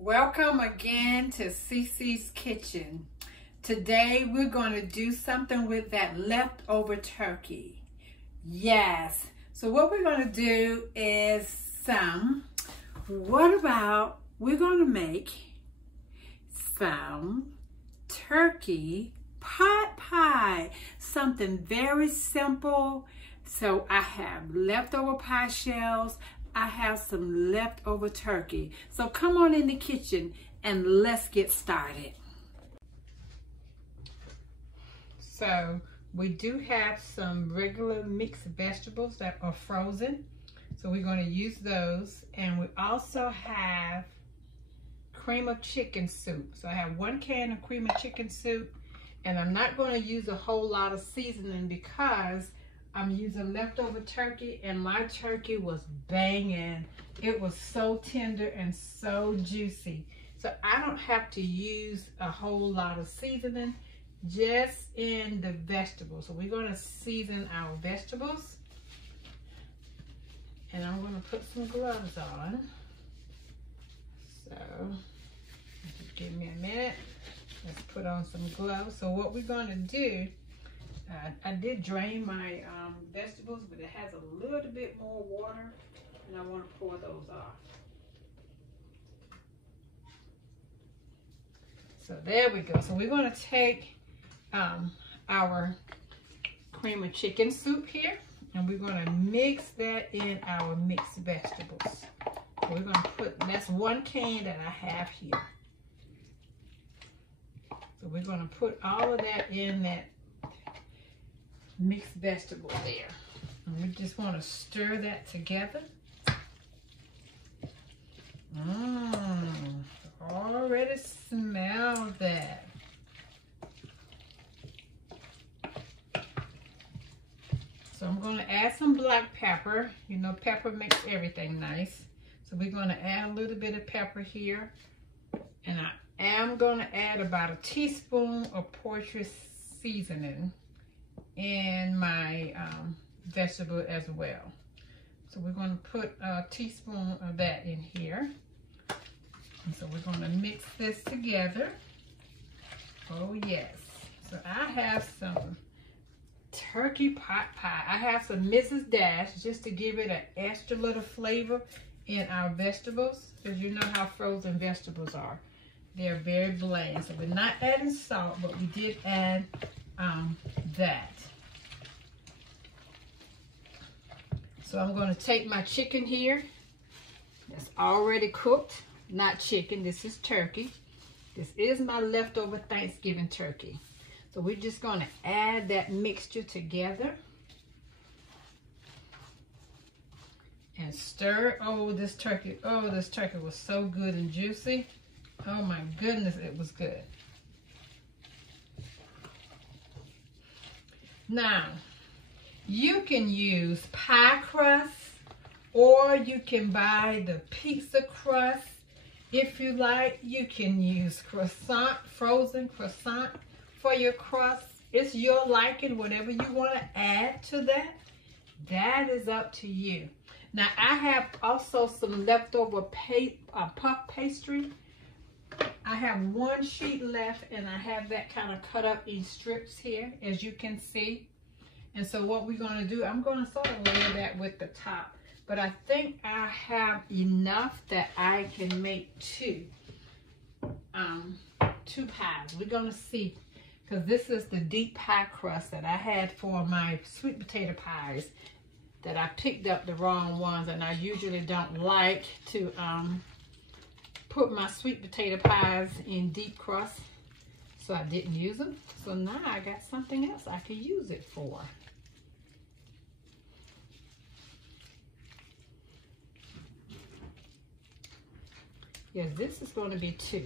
Welcome again to CC's Kitchen. Today we're going to do something with that leftover turkey. Yes. So what we're going to do is we're going to make some turkey pot pie. Something very simple. So I have leftover pie shells. I have some leftover turkey. So come on in the kitchen and let's get started. So we do have some regular mixed vegetables that are frozen. So we're going to use those. And we also have cream of chicken soup. So I have 1 can of cream of chicken soup. And I'm not going to use a whole lot of seasoning because I'm using leftover turkey, and my turkey was banging. It was so tender and so juicy. So I don't have to use a whole lot of seasoning, just in the vegetables. So we're going to season our vegetables. And I'm going to put some gloves on. So just give me a minute. Let's put on some gloves. So what we're going to do, I did drain my vegetables, but it has a little bit more water, and I want to pour those off. So there we go. So we're going to take our cream of chicken soup here, and we're going to mix that in our mixed vegetables. So we're going to put, that's 1 can that I have here. So we're going to put all of that in that mixed vegetable there. And we just want to stir that together. Already smell that. So I'm going to add some black pepper. You know, pepper makes everything nice. So we're going to add a little bit of pepper here. And I am going to add about 1 teaspoon of poultry seasoning in my vegetable as well. So we're going to put 1 teaspoon of that in here. And so we're going to mix this together. Oh yes. So I have some turkey pot pie. I have some Mrs. Dash just to give it an extra little flavor in our vegetables, because you know how frozen vegetables are. They're very bland. So we're not adding salt, but we did add that. So I'm going to take my chicken here that's already cooked. Not chicken, this is turkey. This is my leftover Thanksgiving turkey. So we're just going to add that mixture together and stir. Oh, this turkey was so good and juicy. Oh my goodness, it was good. Now, you can use pie crust, or you can buy the pizza crust. If you like, you can use croissant, frozen croissant for your crust. It's your liking, whatever you want to add to that. That is up to you. Now, I have also some leftover puff pastry. I have 1 sheet left, and I have that kind of cut up in strips here, as you can see. And so what we're going to do, I'm going to sort of layer that with the top. But I think I have enough that I can make 2 pies. We're going to see, because this is the deep pie crust that I had for my sweet potato pies, that I picked up the wrong ones, and I usually don't like to put my sweet potato pies in deep crust, so I didn't use them. So now I got something else I can use it for. Yes, this is going to be 2.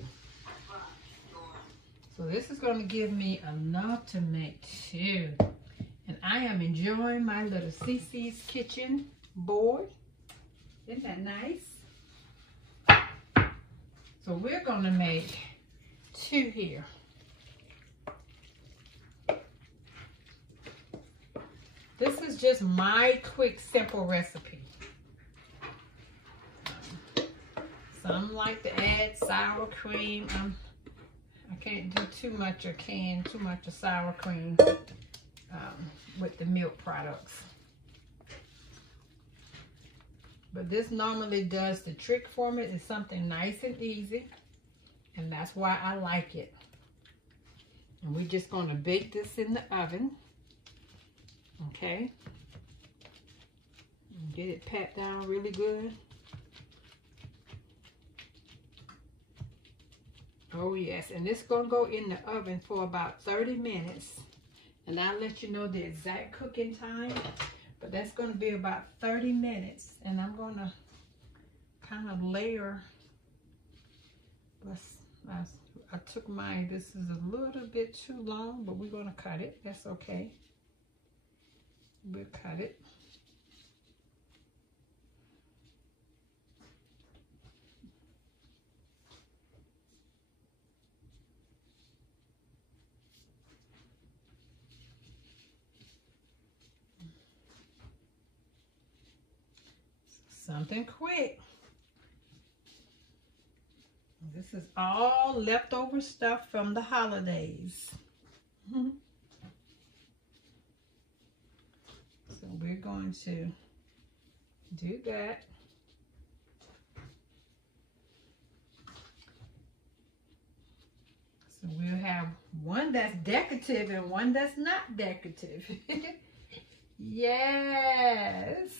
So this is going to give me enough to make 2. And I am enjoying my little CC's Kitchen board. Isn't that nice? So we're going to make 2 here. This is just my quick, simple recipe. Some like to add sour cream. I can't do too much of sour cream with the milk products. But this normally does the trick for me. It's something nice and easy. And that's why I like it. And we're just going to bake this in the oven. Okay. Get it pat down really good. Oh yes, and it's going to go in the oven for about 30 minutes. And I'll let you know the exact cooking time. But that's going to be about 30 minutes. And I'm going to kind of layer. I took mine. This is a little bit too long, but we're going to cut it. That's okay. We'll cut it. Something quick. This is all leftover stuff from the holidays. So we're going to do that. So we'll have one that's decorative and one that's not decorative. Yes.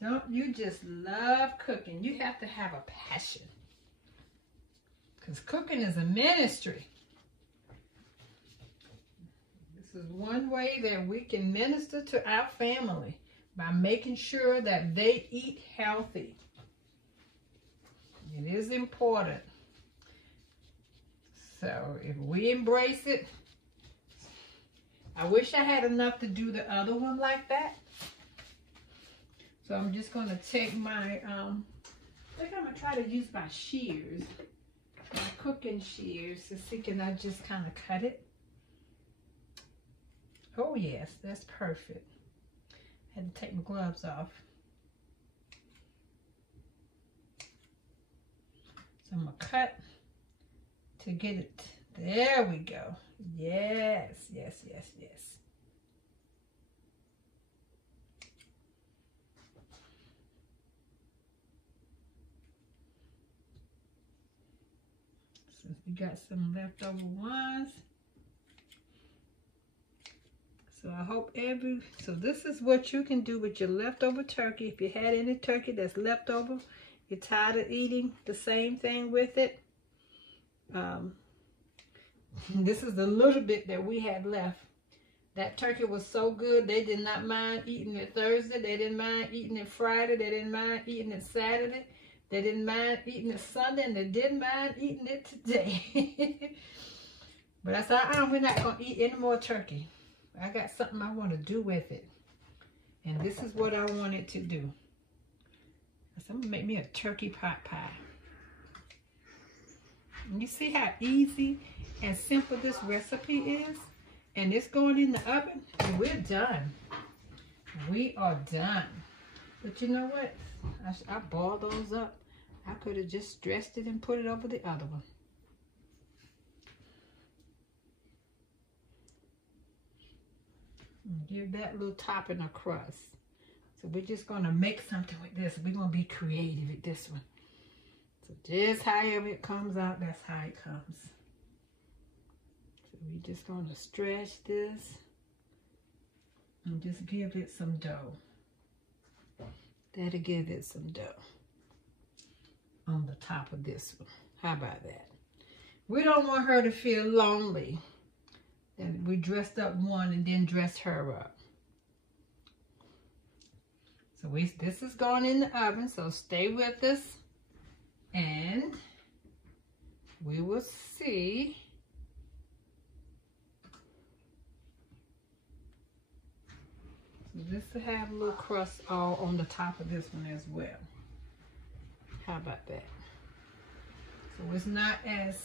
Don't you just love cooking? You have to have a passion. Because cooking is a ministry. This is one way that we can minister to our family by making sure that they eat healthy. It is important. So if we embrace it, I wish I had enough to do the other one like that. So I'm just going to take my, I think I'm going to try to use my shears. My cooking shears to see, can I just kind of cut it? Oh yes, that's perfect. I had to take my gloves off. So I'm going to cut to get it. There we go. Yes, yes, yes, yes. Since we got some leftover ones. So I hope so this is what you can do with your leftover turkey. If you had any turkey that's left over, you're tired of eating the same thing with it. This is the little bit that we had left. That turkey was so good, they did not mind eating it Thursday. They didn't mind eating it Friday. They didn't mind eating it Saturday. They didn't mind eating it Sunday, and they didn't mind eating it today. But I said, we're not going to eat any more turkey. I got something I want to do with it. And this is what I wanted to do. So I'm going to make me a turkey pot pie. And you see how easy and simple this recipe is? And it's going in the oven, and we're done. We are done. But you know what? I boiled those up. I could have just dressed it and put it over the other one. And give that little topping a crust. So we're just going to make something with this. We're going to be creative with this one. So just however it comes out, that's how it comes. So we're just going to stretch this and just give it some dough. That'll give it some dough on the top of this one. How about that? We don't want her to feel lonely. And we dressed up one and then dressed her up. So this is going in the oven, so stay with us. And we will see. So this will have a little crust all on the top of this one as well. How about that? So it's not as,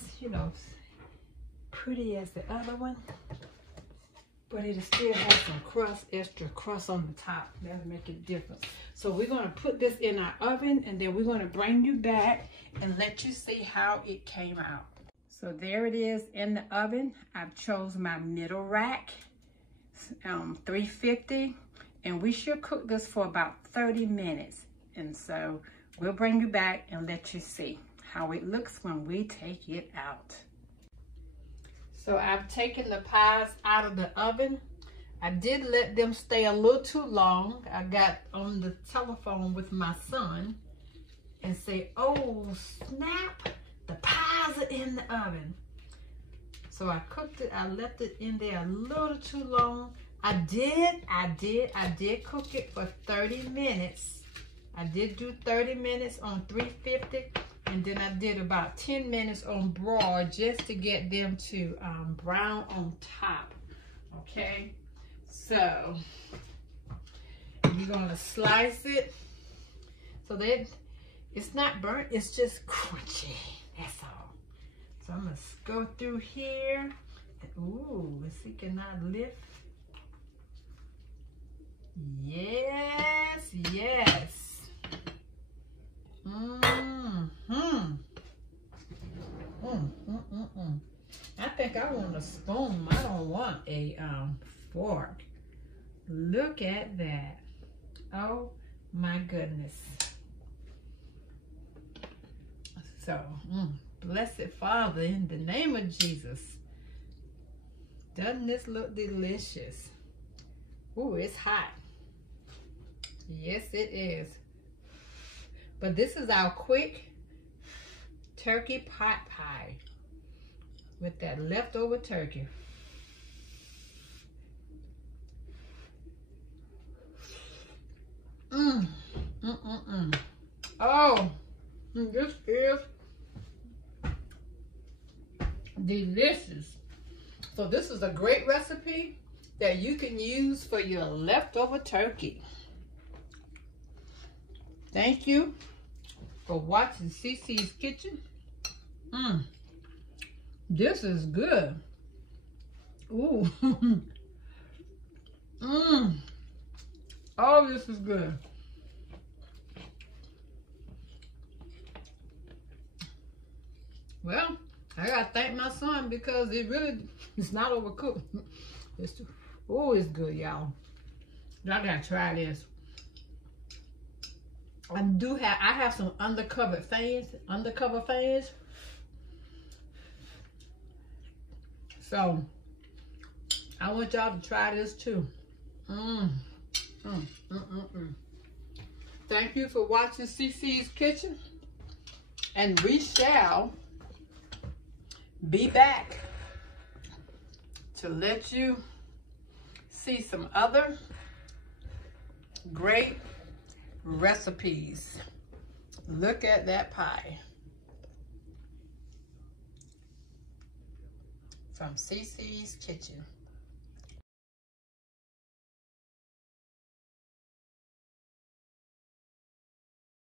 pretty as the other one. but it still has some crust, extra crust on the top. That'll make it different. So we're gonna put this in our oven, and then we're gonna bring you back and let you see how it came out. So there it is in the oven. I've chose my middle rack, 350, and we should cook this for about 30 minutes. And so we'll bring you back and let you see how it looks when we take it out. So I've taken the pies out of the oven. I did let them stay a little too long. I got on the telephone with my son and say, oh snap, the pies are in the oven. So I cooked it, I left it in there a little too long. I did cook it for 30 minutes. I did do 30 minutes on 350. And then I did about 10 minutes on broad just to get them to brown on top. Okay, so you're gonna slice it so that it's not burnt, it's just crunchy. That's all. So I'm gonna go through here. Ooh, let's see, can I lift? Yes, yes. I think I want a spoon. I don't want a fork. Look at that. Oh my goodness. So, blessed Father, in the name of Jesus. Doesn't this look delicious? Ooh, it's hot. Yes, it is. But this is our quick turkey pot pie with that leftover turkey. Oh, this is delicious. So this is a great recipe that you can use for your leftover turkey. Thank you for watching CC's Kitchen. This is good. Ooh. Oh, this is good. Well, I gotta thank my son because it's not overcooked. It's good, y'all. Y'all gotta try this. I have some undercover fans. So I want y'all to try this too. Thank you for watching CC's Kitchen, and we shall be back to let you see some other great recipes. Look at that pie from CC's Kitchen.